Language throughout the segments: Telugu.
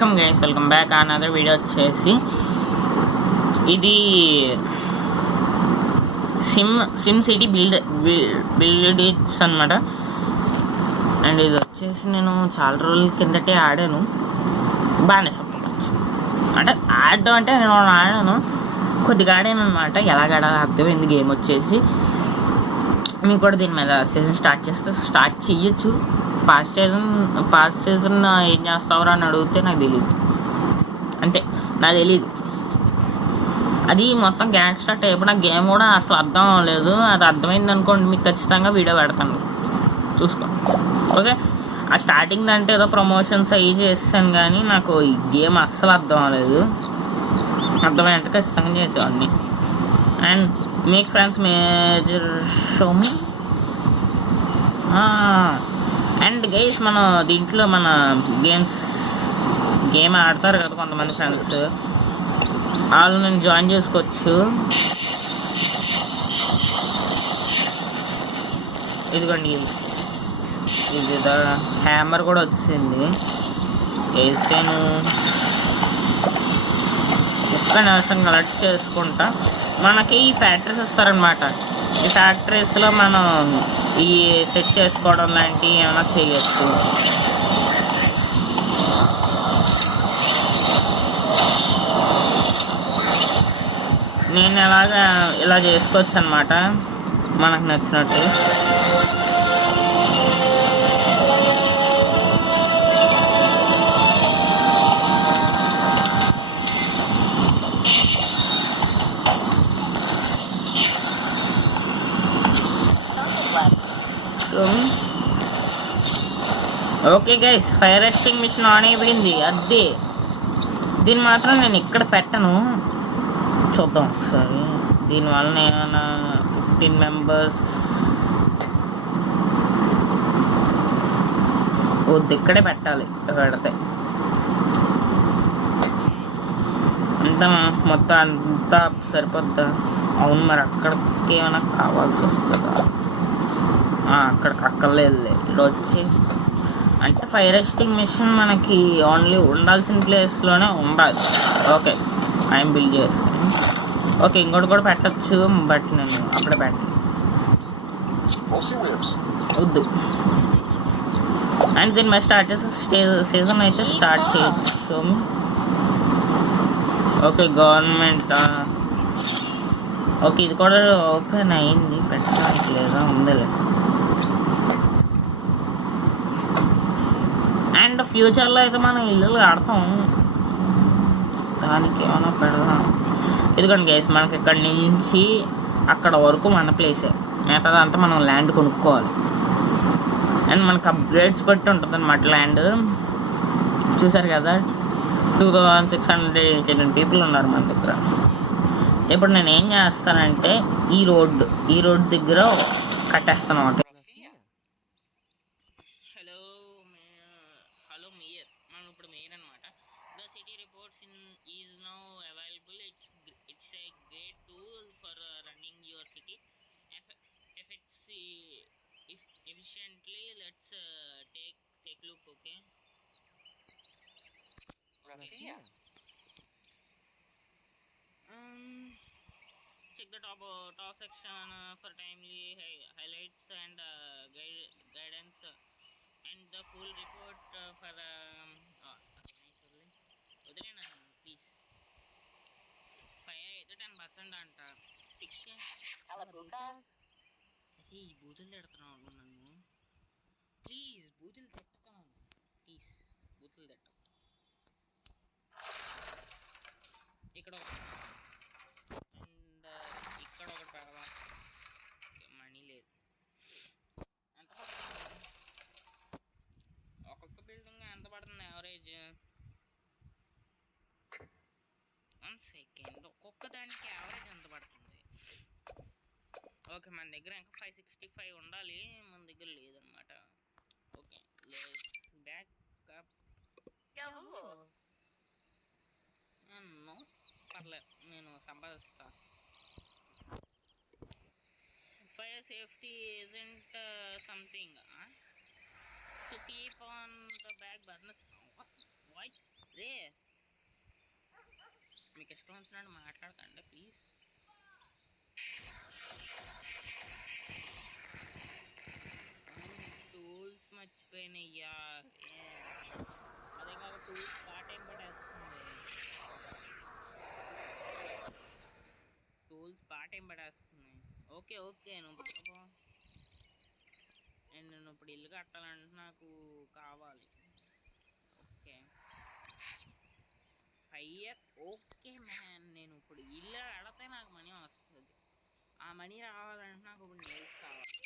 వెల్కమ్ బ్యాక్ అనదర్ వీడియో వచ్చేసి ఇది సిమ్ సిటీ బిల్డ్స్ అనమాట. అండ్ ఇది వచ్చేసి నేను చాలా రోజుల కిందటే ఆడాను, బాగానే చెప్పవచ్చు. అంటే ఆడడం అంటే నేను ఆడాను, కొద్దిగా ఆడాను అనమాట. ఎలాగాడాలో అర్థమైంది గేమ్ వచ్చేసి. మీకు కూడా దీని మీద సీజన్ స్టార్ట్ చేస్తే స్టార్ట్ చేయొచ్చు. పాస్ట్ సీజన్ ఏం చేస్తావురా అని అడిగితే నాకు తెలియదు, అంటే నాకు తెలీదు. అది మొత్తం గ్యాంగ్ స్టార్ట్ అయిపోయి నాకు గేమ్ కూడా అసలు అర్థం అవ్వలేదు. అది అర్థమైంది అనుకోండి, మీకు ఖచ్చితంగా వీడియో పెడతాను, చూసుకోండి. ఓకే, ఆ స్టార్టింగ్ అంటే ఏదో ప్రమోషన్స్ అవి చేస్తాను, కానీ నాకు ఈ గేమ్ అస్సలు అర్థం అవ్వలేదు. అర్థమైనట్టు ఖచ్చితంగా చేసేవాడిని. అండ్ మీకు friends major Xiaomi. And guys, మన దీంట్లో మన గేమ్ ఆడతారు కదా కొంతమంది ఫ్రెండ్స్, వాళ్ళు నేను జాయిన్ చేసుకోవచ్చు. ఇదిగోండి, ఇది హ్యామర్ కూడా వచ్చింది. వేసాను, ఒక్క నిమిషం కలెక్ట్ చేసుకుంటా. మనకి ఈ ఫ్యాక్టరీస్ ఇస్తారనమాట. ఈ ఫ్యాక్టరీస్లో మనం ఈ సెట్ చేసుకోవడం లాంటివి ఏమైనా చేయొచ్చు. నేను ఇలా చేసుకోవచ్చు అనమాట, మనకు నచ్చినట్టు. ఓకే గైస్, ఫైర్ ఎక్స్టింగ్విషన్ ఆన్ అయిపోయింది. అదే దీన్ని మాత్రం నేను ఇక్కడ పెట్టను, చూద్దాం ఒకసారి. దీనివల్ల ఏమైనా 15 మెంబర్స్ వద్దు, ఇక్కడే పెట్టాలి. పెడితే అంతా మొత్తం అంతా సరిపోద్దా? అవును, మరి అక్కడికి ఏమైనా కావాల్సి వస్తుందా? అక్కడికి అక్కర్లేదు. ఇక్కడ వచ్చి అంటే ఫైర్ ఎక్స్టింగ్విషన్ మనకి ఓన్లీ ఉండాల్సిన ప్లేస్లోనే ఉండాలి. ఓకే, ఐఎమ్ బిల్డ్ చేస్తాను. ఓకే, ఇంకోటి కూడా పెట్టచ్చు, బట్ నేను అప్పుడే పెట్టను, వద్దు. అండ్ దీన్ని మరి స్టార్ట్ చేస్తే సీజన్ అయితే స్టార్ట్ చేయొచ్చు. Okay, government. ఓకే, ఇది కూడా ఓపెన్ అయింది, పెట్టడానికి లేదా ఉందిలే. అండ్ ఫ్యూచర్లో అయితే మనం ఇల్లు ఆడతాం, దానికి ఏమైనా పెడదాం. ఎందుకంటే గైస్, మనకి ఇక్కడ నుంచి అక్కడ వరకు మన ప్లేసే, మిగతాదంతా మనం ల్యాండ్ కొనుక్కోవాలి. అండ్ మనకు అప్గ్రేడ్స్ బట్టి ఉంటుంది అన్నమాట ల్యాండ్. చూసారు కదా, 2618 పీపుల్ ఉన్నారు మన దగ్గర. ఇప్పుడు నేను ఏం చేస్తానంటే ఈ రోడ్ దగ్గర కట్టేస్తాను ఒకటి. హలో మేయర్, మనం ఇప్పుడు మేయర్ అనమాట. The city reports is now available. It's a great tool for running your city efficiently. Let's take look. Okay, Rafia. Check the top section for timely highlights and guidance, and the full report for వదిలేనా ప్లీజ్. 5 అయితే 10% అంట ఫిక్స్. ఈ బూతులు తిడుతున్నావు నన్ను, ప్లీజ్. బూతులు తిట్టుతున్నాను, ప్లీజ్ బూతులు తిట్టవు. ఇక్కడ అండ్ ఇక్కడ ఒకటి పెడదాం. మనీ లేదు. ఎంత పడుతుంది ఒక్కొక్క బిల్డింగ్? ఎంత పడుతుంది యావరేజ్? 1 సెకండ్, ఒక్కొక్క దానికి యావరేజ్ ఎంత పడుతుంది? ఓకే, మన దగ్గర ఇంకా 565 ఉండాలి, మన దగ్గర లేదనమాట. Okay, backup. నో పర్లేదు, నేను సంపాదిస్తా. Fire safety isn't something to keep on the back burners. What? రే మీకు ఇష్టం వచ్చినట్టు మాట్లాడకండి ప్లీజ్. టూల్స్ మర్చిపోయినయ్యా. అదే కాక టూల్స్ బాగా టైం పడేస్తుంది. ఓకే ఓకే నువ్వు పట్టుకో. అండ్ నేను ఇప్పుడు ఇల్లు కట్టాలంటే నాకు కావాలి. Okay fire. ఓకే మ్యాన్, నేను ఇప్పుడు ఇల్లు కడితే నాకు మనీ వస్తుంది. ఆ మనీ రావాలంటే నాకు ఇప్పుడు నేల్స్ కావాలి.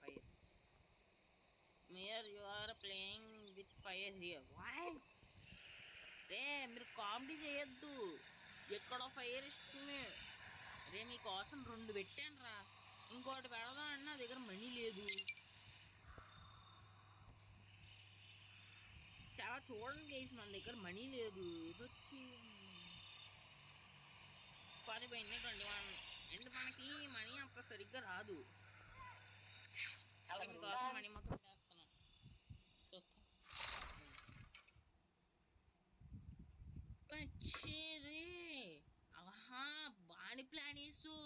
Fire mayor you are playing with fire here. Why రే మీరు కామెడీ చేయొద్దు. ఎక్కడో ఫైర్ ఇస్తుంది రే. మీకోసం 2 పెట్టాను రా. ఇంకోటి పెడదాం అంటే నా దగ్గర మనీ లేదు. చాలా చూడండి గైస్, మన దగ్గర మనీ లేదు. ఏదొచ్చి పారిపోయింది 21. అండ్ మనకి మనీ అంత సరిగ్గా రాదు. మీకోసం మనీ మొత్తం చేస్తున్నాం. సో రే ఆహా బాని ప్లాన్ వేసు.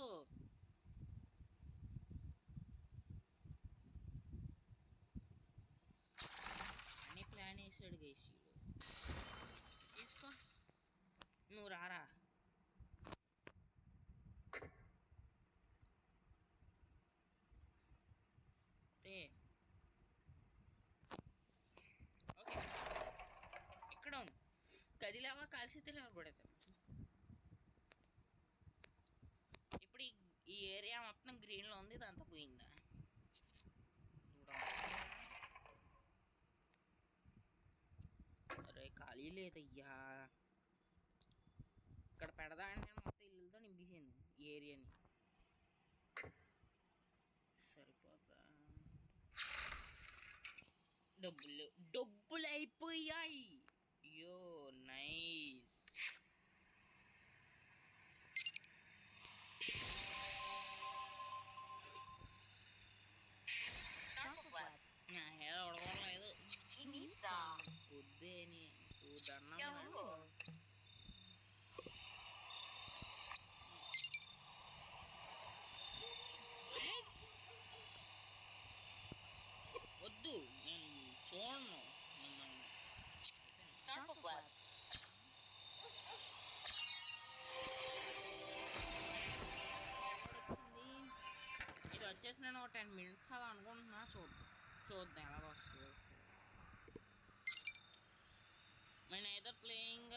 అని ప్లాన్ వేసాడు గైసీడు. తీసుకో నువ్వు రారా. రే ఓకే ఇక్కడ కదిలావా కాల్సితే పడతాం. ఇప్పుడు ఈ ఏరియా మొత్తం గ్రీన్లో ఉంది. ఇదంతా పోయిందా? అరే ఖాళీ లేదయ్యా. ఇక్కడ పెడదా అంటే మొత్తం ఇల్లుతో నింపేసాను ఈ ఏరియాని. సరిపోతా. డబ్బులు అయిపోయాయి. యో నైస్. నా హెయిర్ ఉడకలేదు. వద్దేని దండం. వద్దు నేను చూడను మిమ్మల్ని. ఇది వచ్చేసి నేను 10 minutes అలా అనుకుంటున్నా. చూద్దాం ఎలా వస్తుంది. నేను either ప్లేయింగ్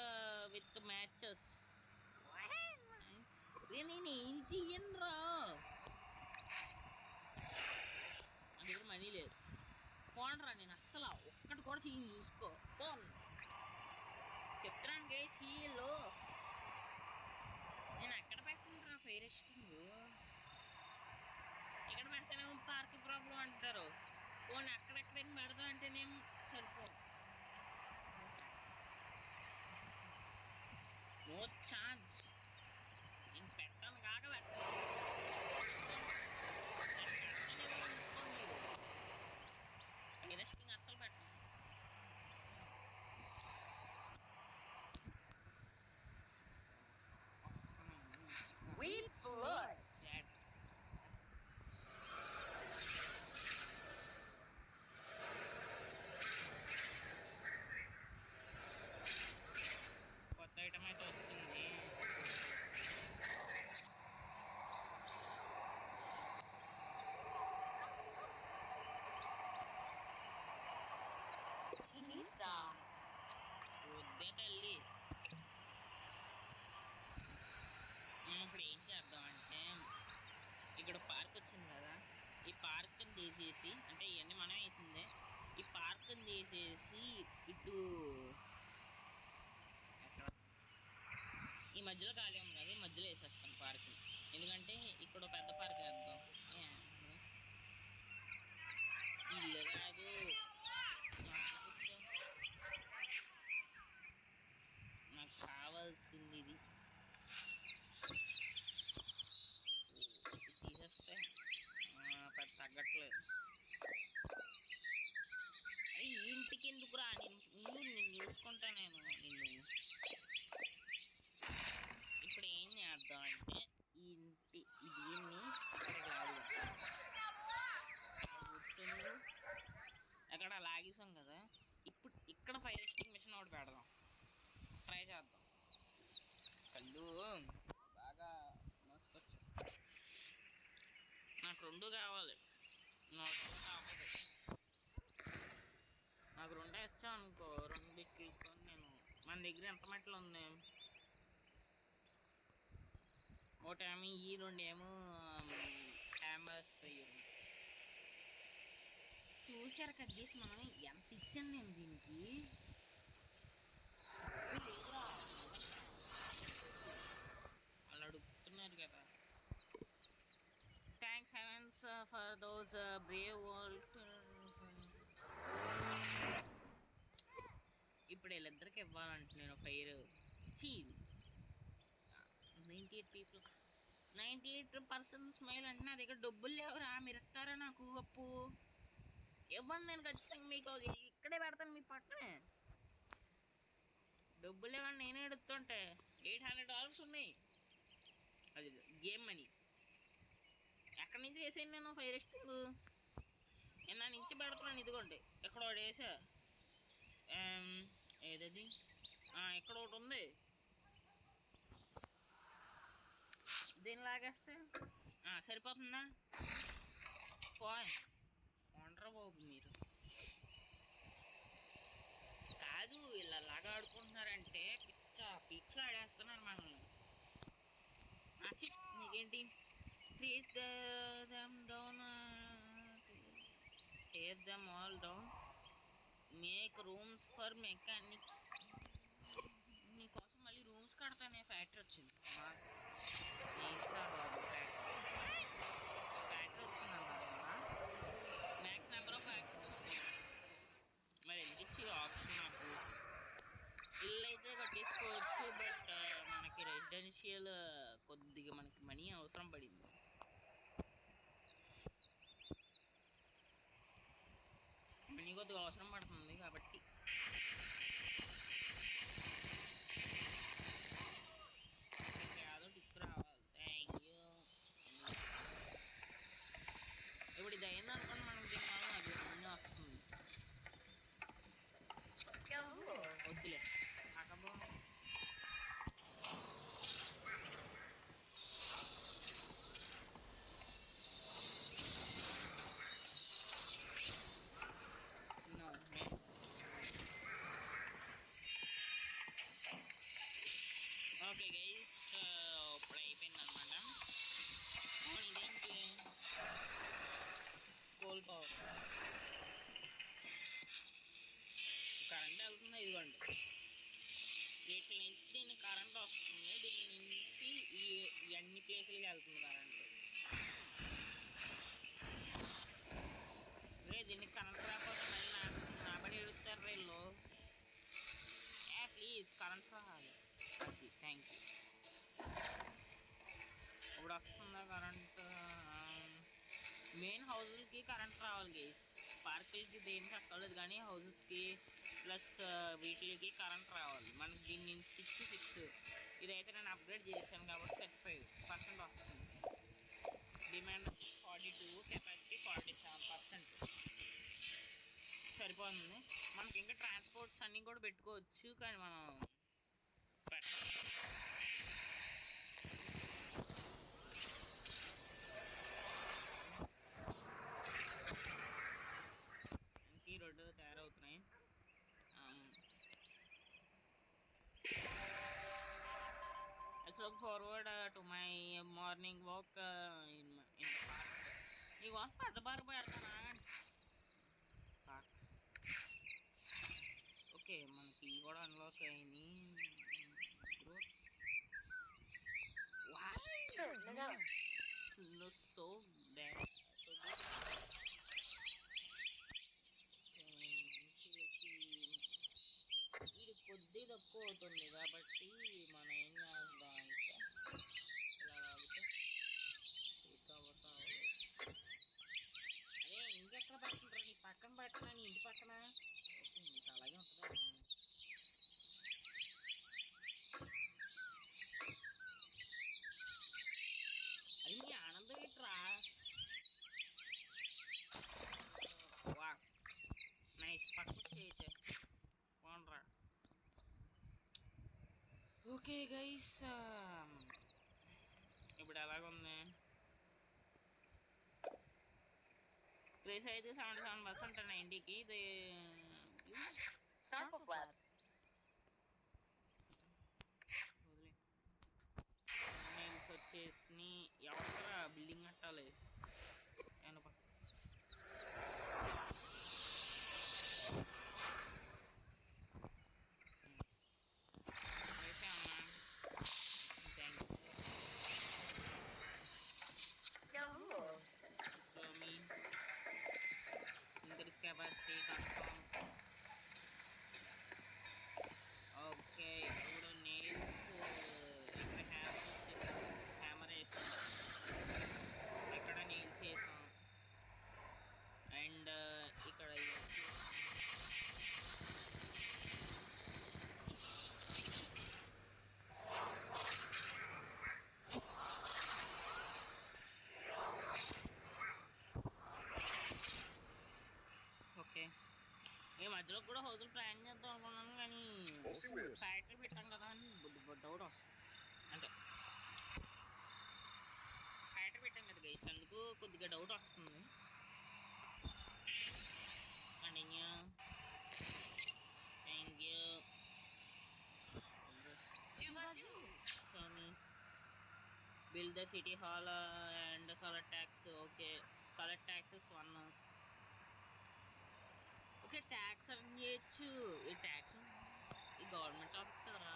విత్ మ్యాచెస్. నేను ఏం చెయ్యను రా. నా దగ్గర మనీ లేదు. పోనరా నేను అస్సలు ఒక్కటి కూడా చెయ్యి. చూసుకో పోను చెప్తున్నాను గైస్. హీలో నేను ఎక్కడ పెట్టినరా ఫైర్ ఎస్టింగ్. ఇక్కడ పెడితేనేమో పార్క్ ప్రాబ్లం అంటారు. పోనీ అక్కడెక్కడైనా పెడదాం అంటేనేమో సరిపో. No chance. నేను పెట్టాను కాక పెట్టాను. ఫైర్ ఎస్టింగ్ అస్సలు పెట్టాను. We flood. కొత్త ఐటమ్ అయితే వస్తుంది. వద్దే తల్లి. మనం ఇప్పుడు ఏం చేద్దామంటే ఇక్కడ పార్క్ వచ్చింది కదా, ఈ పార్క్ని తీసేసి, అంటే ఇవన్నీ మనం వేసిందే, ఈ పార్క్ని తీసేసి ఇటు ఎక్కడ ఈ మధ్యలో ఖాళీ ఉంది కదా, ఈ మధ్యలో వేసేస్తాం పార్క్ని. ఎందుకంటే ఇక్కడ పెద్ద పార్క్ వేద్దాం. ఇల్లు కాదు నాకు కావాల్సింది ఇది. తీసేస్తే పెద్ద తగ్గట్లేదు. ఇంటికి ఎందుకురా, నేను చూసుకుంటాను. రెండు కావాలి. నాకు రెండే ఇచ్చావు అనుకో, రెండు తీసుకొని నేను మన దగ్గర ఎంత మట్లు ఉంది, ఒకటేమో ఈ రెండేమో హ్యామర్స్ చూసారు కట్ చేసి మనం ఎంత ఇచ్చాను నేను దీనికి. అలా అడుగుతున్నారు కదా. Thanks heavens for those brave world. ఇప్పుడు వీళ్ళిద్దరికి ఇవ్వాలంటే నేను ఫైర్ చీల్ 98 పీపుల్ 98% స్మైల్ అంటే నా దగ్గర డబ్బులు లేవురా, మీరు ఇస్తారా నాకు అప్పు ఇవ్వండి, నేను ఖచ్చితంగా మీకు ఇక్కడే పెడతాను మీ పక్కనే. డబ్బులు ఇవ్వండి, నేనే ఎడుతుంటే $800 ఉన్నాయి, అది గేమ్ మనీ. ఎక్కడి నుంచి వేసాను నేను ఫైర్ ఎస్టింగ్, నేను నా నుంచి పెడుతున్నాను. ఇదిగోండి ఇక్కడ ఒకటి వేసా, ఏదది ఇక్కడ ఒకటి ఉంది, దీన్ని లాగేస్తే సరిపోతుందా. వండరా బాబు మీరు, కాదు ఇలా లాగా ఆడుకుంటున్నారంటే పిచ్చ ఆడేస్తున్నారు మనల్ని. నీకేంటి please them down, tear them all down, make rooms for mechanics. నీకోసం మళ్ళీ రూమ్స్ కడతానే ఫ్యాక్టరీ వచ్చింది, ఫ్యాక్టరీ వచ్చిందన్నా. మ్యాక్స్ నెంబర్ ఆఫ్ ఫ్యాక్టరీస్ ఉన్నాయి, మరి ఎందుకు ఇచ్చి ఆప్షన్ నాకు. ఇల్లు అయితే కట్టించుకోవచ్చు, బట్ మనకి రెసిడెన్షియల్ కొద్దిగా మనకి మనీ అవసరం పడింది. మనీ కొద్దిగా అవసరం పడుతుంది కాబట్టి ఏదో టిక్ రావాలి. Thank you. ఇప్పుడు ఇది అయింది అనుకోండి, మనం తిన్నాము అది మనీ వస్తుంది. వద్దులే కాకపో ఓకే గైస్, ఇప్పుడు అయిపోయింది అనమాట. ఇదేంటి కోల్ పవర్, కరెంట్ వెళ్తుంది. ఇదిగోండి వీటి నుంచి దీన్ని కరెంట్ వస్తుంది, దీని నుంచి ఈ అన్ని ప్లేసులకి వెళ్తుంది కరెంట్. దీనికి కరెంట్ రాకపోతే మళ్ళీ నాబడి ఎడుస్తారు వీళ్ళు. ప్లీజ్ కరెంట్ రావాలి, అది థ్యాంక్ యూ. ఇప్పుడు వస్తుందా కరెంట్. మెయిన్ హౌజెస్కి కరెంట్ రావాలి గైస్, పార్కులకి దేనికి అక్కర్లేదు, కానీ హౌజెస్కి ప్లస్ వీటికి కరెంట్ రావాలి. మనకి దీని నుంచి 66, ఇదైతే నేను అప్గ్రేడ్ చేశాను కాబట్టి 35% వస్తుంది. Demand 42, capacity 47%. సరిపోతుంది. మనకి ఇంకా ట్రాన్స్పోర్ట్స్ అన్నీ కూడా పెట్టుకోవచ్చు, కానీ మనం ఇంక రోడ్డు తయారవుతున్నాయి. I look forward to my morning walk in the park. నీకోసం పెద్ద పార్క్ పెడతానా. ఓకే మనకి కూడా అన్లాక్ అయింది. సో బ్యాడ్ ఇది కొద్ది తక్కువ అవుతుంది కాబట్టి మనం ఏం చేద్దాం అంటే ఇలా లాగితే అదే ఇంకెక్కడ పట్టుకుంటారు, నీ పక్కన పట్టినా నీ ఇంటి పక్కన. ఓకే మీకు అలాగే ఉంటుంది. అది నీ ఆనందం ఏంట్రా. వా నైస్, పక్కకు చేయతే బాగుండ్రా. ఓకే గైస్, ఇప్పుడు ఎలాగుంది. Battery size 77% 90కి. ఇది Snarkle flap. వదిలే నేమ్స్ వచ్చేసి ఎవరికరా బిల్డింగ్ కట్టాలి ఏమన్నా అయితే అమ్మా thank Yahoo! You me increase capacity confirm. Okay ఇప్పుడు నెయిల్స్ ఇక్కడ హ్యామర్ వేసాం, ఇక్కడ నెయిల్స్ వేసాం అండ్ ఇక్కడ ఓకే ఈ మధ్యలో కూడా హౌజులు ప్లాన్ చేద్దాం అనుకున్నాను కానీ ఫ్యాక్టరీ పెట్టాం కదా అని డౌట్ వస్తుంది. అంటే ఫ్యాక్టరీ పెట్టాం కదా గైస్, అందుకు కొద్దిగా డౌట్ వస్తుంది. Continue. Thank you. Build the city hall and colour tax. Okay colour taxes 1. Okay tax arrange చేయొచ్చు. ఈ ట్యాక్స్ ఈ గవర్నమెంట్ ఆఫీస్ కదరా,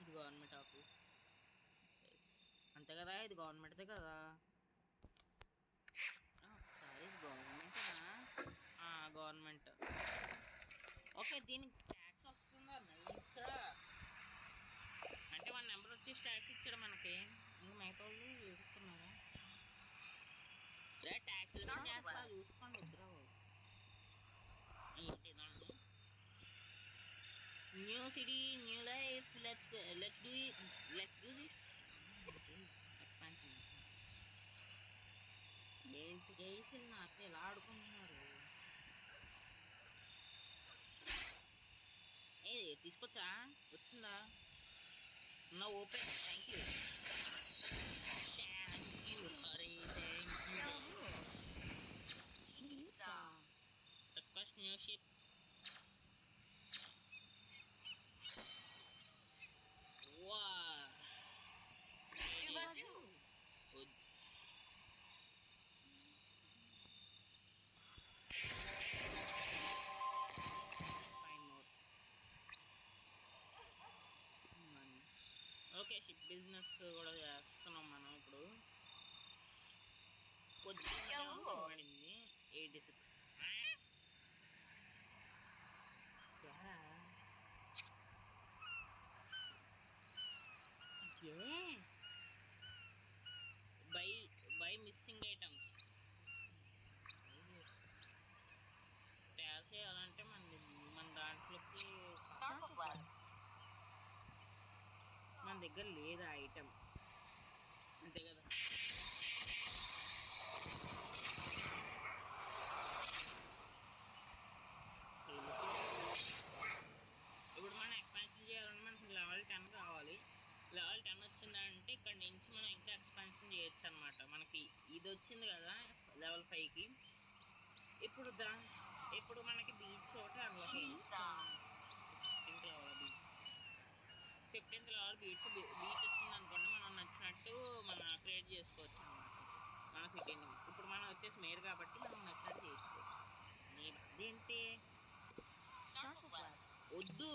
ఇది గవర్నమెంట్ ఆఫీస్ అంతే కదా, ఇది గవర్నమెంట్దే కదా. ఒకసారి ఇది గవర్నమెంటేనా? గవర్నమెంట్. ఓకే దీనికి ట్యాక్స్ వస్తుందా? నైస్. అంటే 1 నెంబర్ వచ్చేసి ట్యాక్స్ ఇచ్చాడు మనకి, ఇంకా మిగతా వాళ్ళు ఎదుగుతున్నారా ట్యాక్స్ చేస్తా చూసుకోండి. వద్దురా ఏంటిదండి new city new life. Let's do this expansion. ఏంటి గైస్ నాతో ఎలా ఆడుకుంటున్నారు? ఏ తీసుకొచ్చా? వచ్చిందా? నా open. Thank you Hari. Thank you. Request new ship. Wow. Good. Find more money. Okay ship business కూడా చేస్తున్నాం మనం ఇప్పుడు. కొద్దిగా పడింది 86. బై మిస్సింగ్ ఐటమ్స్ తయారు చేయాలంటే మన దాంట్లోకి మన దగ్గర లేదు ఆ ఐటమ్, అంతే కదా. ఇప్పుడు మనం ఎక్స్పాన్షన్ చేయాలంటే మనకి లెవెల్ 10 కావాలి. లెవెల్ 10 వచ్చిందంటే ఇక్కడ నుంచి మనం ఇంకా ఎక్స్పాన్షన్ చేయొచ్చు అనమాట. మనకి ఇది వచ్చింది కదా లెవెల్ 5కి. ఇప్పుడు మనకి బీచ్ ఒకటి అన్లాక్ అయింది. 15th లెవెల్ బీచ్ వచ్చింది అనుకోండి, మనం నచ్చినట్టు మనం క్రియేట్ చేసుకోవచ్చు అనమాట మన సిటీని. ఇప్పుడు మనం వచ్చేసి మేరు కాబట్టి మనం నచ్చినట్టు చేసుకోవచ్చు. నీ అదేంటి వద్దు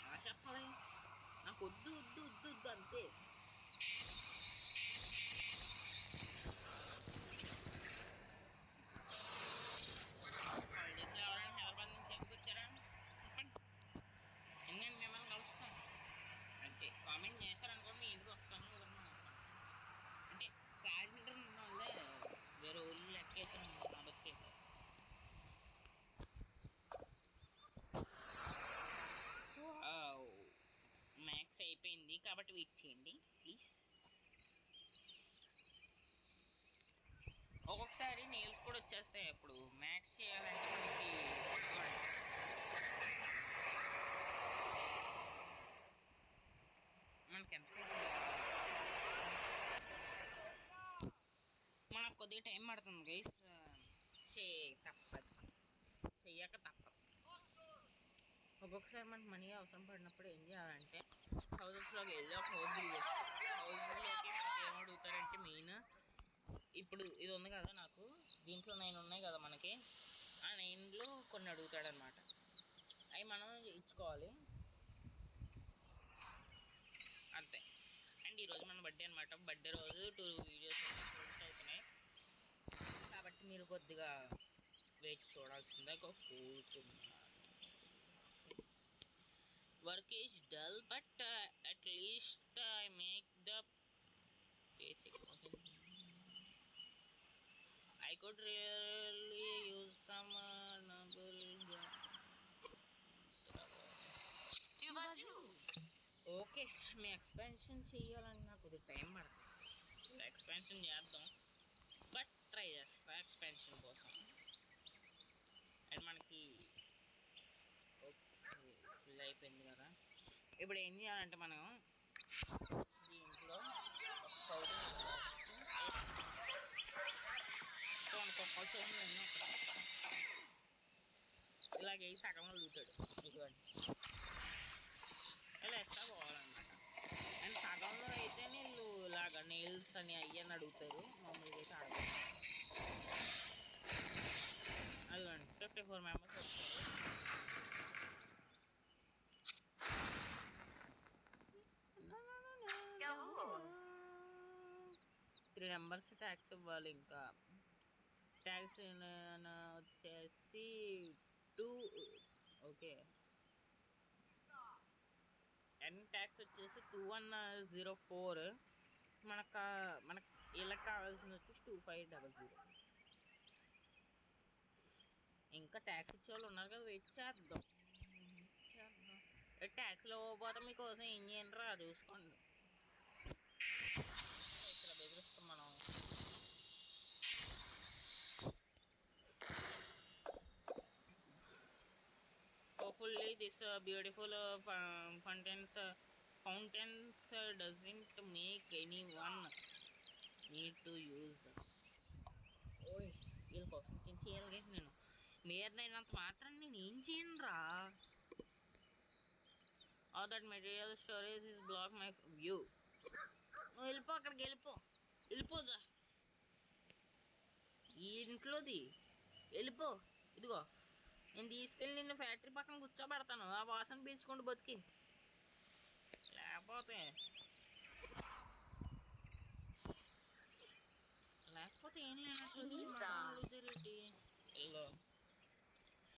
ఎలా చెప్పాలి, నాకు వద్దు వద్దు వద్దు వద్దు అంతే. హాలిడేస్ ఎవరైనా హైదరాబాద్ నుంచి ఎందుకు వచ్చారా చెప్పండి, ఎందుకంటే మిమ్మల్ని కలుస్తాను అంటే కామెంట్ చేశారనుకోండి, మీ ఎందుకు వస్తాను కదన్నా. అంటే రాజమండ్రి ఉన్న వాళ్ళే వేరే ఊళ్ళు లెక్కేసాను కాబట్టి. మ్యాక్స్ అయిపోయింది కాబట్టి వెయిట్ చేయండి ప్లీజ్. ఒక్కొక్కసారి నెయిల్స్ కూడా వచ్చేస్తాయి. అప్పుడు మ్యాక్స్ చేయాలంటే మనకి ఎంత కొద్దిగా టైం పడుతుంది గైస్, తప్పదు, చెయ్యక తప్పదు. ఒక్కొక్కసారి మనకు మనీ అవసరం పడినప్పుడు ఏం చేయాలంటే హౌసెస్లోకి వెళ్ళి ఒక హౌస్ బిల్ చేసుకోవాలి. హౌస్లోకి ఏం అడుగుతారంటే మెయిన్ ఇప్పుడు ఇది ఉంది కదా, నాకు దీంట్లో 9 ఉన్నాయి కదా మనకి, ఆ 9లో కొన్ని అడుగుతాడనమాట. అవి మనం ఇచ్చుకోవాలి అంతే. అండ్ ఈరోజు మన బర్త్డే అనమాట. బర్త్డే రోజు 2 వీడియోస్ పోస్ట్ అవుతున్నాయి కాబట్టి మీరు కొద్దిగా వేచి చూడాల్సిందే. కోరుకున్నాను. Work is dull but at least I make the basic. I could really use some noble. Okay, మీ ఎక్స్పెన్షన్ చేయాలని నాకు కొద్దిగా టైం పడుతుంది. ఎక్స్పెన్షన్ చేద్దాం, బట్ ట్రై చేస్తా ఎక్స్పెన్షన్ కోసం. అండ్ మనకి ఓకే ఫుల్ అయిపోయింది కదా. ఇప్పుడు ఏం చేయాలంటే మనం దీంట్లో ఇలాగే సగంలో లూటాడు ఇటువంటి ఇలా ఎక్స్ట్రా పోవాలన్నమాట. అండ్ సగంలో అయితే వీళ్ళు ఇలాగ నెయిల్స్ అని అయ్యని అడుగుతారు, మామూలుగా అయితే ఆడతారు. అదిగోండి 54 మెంబర్స్ వస్తారు. త్రీ నెంబర్స్ ట్యాక్స్ ఇవ్వాలి. ఇంకా ట్యాక్స్ వచ్చేసి 2. ఓకే, అండ్ ట్యాక్స్ వచ్చేసి 2104. మనకు వీళ్ళకి కావాల్సింది వచ్చేసి 2500. ఇంకా ట్యాక్స్ ఇచ్చే వాళ్ళు ఉన్నారు కదా, వెయిట్ చేద్దాం. ట్యాక్స్లో పోతే మీకోసం ఏం చేయండి రా చూసుకోండి. ఇక్కడ బెదిరిస్తాం మనం. Hopefully this beautiful fountains doesn't make anyone need to use them. ఓయ్ వీళ్ళ కోసం చేయాలి కదా నేను. మీరైనంత మాత్రం నేను ఏం చేయను రా. All that material storage is block my view. నువ్వు వెళ్ళిపో, అక్కడికి వెళ్ళిపోదా ఈ ఇంట్లోది, వెళ్ళిపో. ఇదిగో నేను తీసుకెళ్ళి నిన్ను ఫ్యాక్టరీ పక్కన కూర్చోబెడతాను, ఆ వాసన పీల్చుకోండి బతికి. లేకపోతే ఏం లేదు.